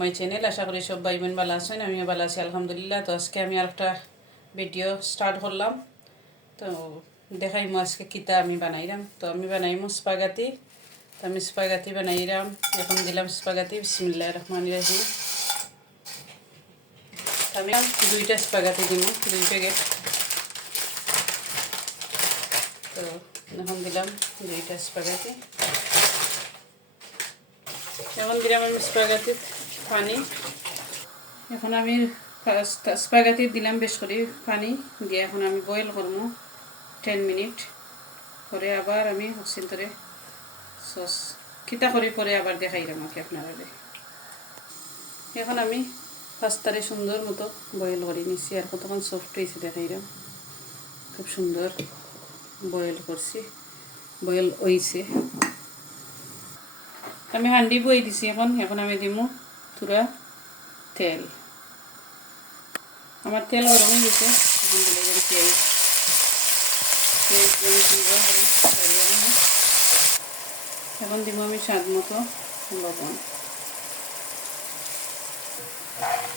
মাই channel আশা করি সব ভাই বোন ভালো আছেন, আমিও ভালো আছি, আলহামদুলিল্লাহ। তো আজকে আমি আরেকটা ভিডিও স্টার্ট করলাম। তো দেখাইমো আজকে কিতা আমি বানাইলাম তো আমি বানাইমো স্পাগাতি। তো আমি স্পাগাতি বানাইলাম এখন দিলাম স্পাগাতি বিসমিল্লাহ রহমান রাহিম। আমি দুইটা স্পাগাতি দিব দুই প্যাকেট তো এখন দিলাম দুইটা স্পাগাতি। এখন দিলাম আমি স্পাগাতি পানি। এখন আমি স্পাগাতি দিলাম বেশ করে পানি, দিয়ে এখন আমি বয়েল করব টেন মিনিট। পরে আবার আমি হসিন্তরে সস কিতা করে পরে আবার দেখাইলাম আমাকে আপনারা এখন আমি পাস্তারে সুন্দর মতো বয়েল করে নিচ্ছি আর কতক্ষণ সফট হয়েছে দেখাইলাম। খুব সুন্দর বয়েল করছি, বয়েল হয়েছে আমি হান্ডি বই দিছি এখন এখন আমি দিমু তুরা তেল। আমার তেল গরম হয়ে গেছে, এখন দিলে পেঁয়াজ এখন দিব আমি স্বাদ মতো লবণ।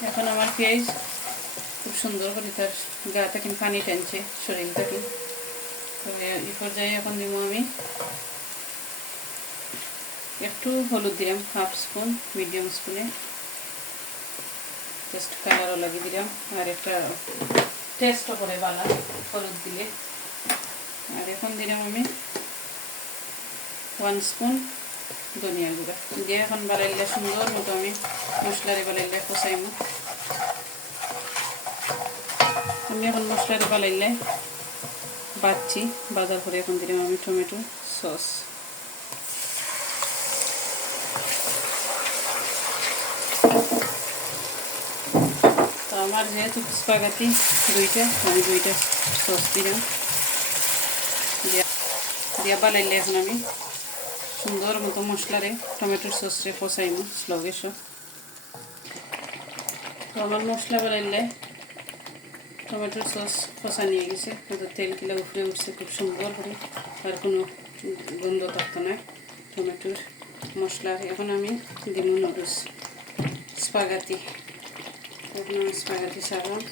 এখন আমার পেঁয়াজ খুব সুন্দর করে তার গা থেকে পানি টানছে শরীর থেকে তো পর্যায়ে এখন দিব আমি একটু হলুদ দিলাম, হাফ স্পুন, মিডিয়াম স্পুনে। জাস্ট কালারও লাগিয়ে দিলাম। আর একটা টেস্টও করে বালা হলুদ দিলে। আর এখন দিলাম আমি ওয়ান স্পুন ধনিয়া গুঁড়া। দিয়ে এখন বাড়াইলে সুন্দর মতো আমি মশলারে বাড়াইলে কষাইমো। আমি এখন মশলারে বাড়াইলে বাচ্ছি বাজার করে এখন দিলাম আমি টমেটো সস আমার যেহেতু স্পাগাতি দুইটা, আমি দুইটা সস দিলাম। দিয়া বানাইলে এখন আমি সুন্দর মতো মশলারে টমেটোর সসরে কষাইমো স্লোগে সব তো আমার মশলা বানাইলে টমেটোর সস কষা নিয়ে গেছে হয়তো তেল উপরে উঠছে খুব সুন্দর করে, আর কোনো গন্ধ থাকতো না টমেটোর মশলা এখন আমি দিব নুডলস, স্পাগাতি। এখন স্পাগাতি সারলাম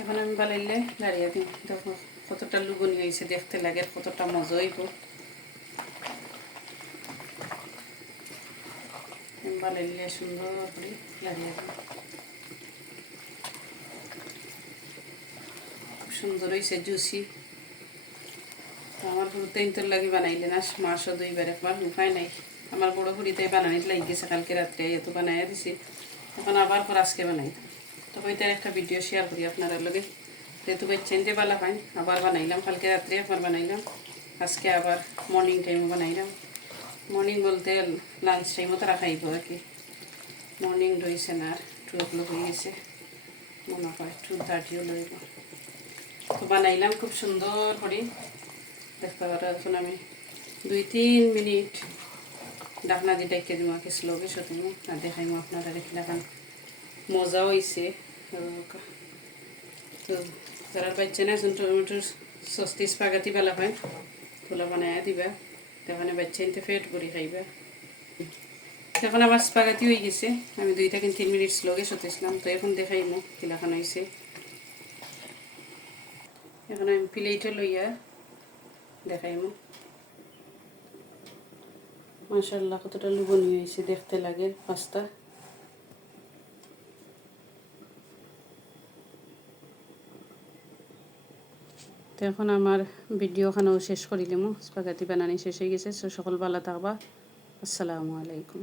এখন আমি বানাইলে দাঁড়িয়ে দিই দেখো কতটা লুবনি হয়েছে দেখতে লাগে কতটা মজা হইব। বালাইলে সুন্দর করে দাঁড়িয়ে দিই সুন্দর হয়েছে জুসি আমার বড় তিন তোর লাগি বানাইলে না, মাসও দুইবার একবার উপায় নাই। আমার বড় বুড়িতে বানানিতে লাগি গেছে কালকে রাত্রে এত বানাইয়া দিছি। এখন আবার পর আজকে বানাই। তো ওইটার একটা ভিডিও শেয়ার করি আপনারা লগে। যেহেতু বেচছেন যে বালা পাই আবার বানাইলাম, কালকে রাত্রে একবার বানাইলাম। আজকে আবার মর্নিং টাইমে বানাইলাম। মর্নিং বলতে লাঞ্চ টাইমও তারা খাইব আর কি। মর্নিং রয়েছে না আর টু ও হয়ে গেছে। মনে হয় টু থার্টিও লইব। তো বানাইলাম খুব সুন্দর করে। দেখতে পারো এখন আমি দুই তিন মিনিট ডাকনা দিয়ে ডাইকে দিব আগে স্লোকে সতিমো আর দেখাইমো আপনারা দেখি দেখান। মজা হয়েছে তো যারা পাইছে না এখন টমেটোর সস্তি স্পাগাতি বেলা পাই তোলা বানায় দিবা। তখন বাচ্চা নিতে ফেট করে খাইবা। এখন আমার স্পাগাতি হয়ে গেছে। আমি দুই থেকে তিন মিনিট স্লোকে সতেছিলাম তো এখন দেখাইমো কিলাখান হয়েছে এখন আমি প্লেটে লইয়া দেখাইমো। মাসাল্লাহ কতটা লুবনি হয়েছে দেখতে লাগে পাস্তা তো এখন আমার ভিডিওখানেও শেষ করিলাম স্পাগাতি বানানি শেষ হয়ে গেছে সকল ভালো থাকবা। আসসালামু আলাইকুম।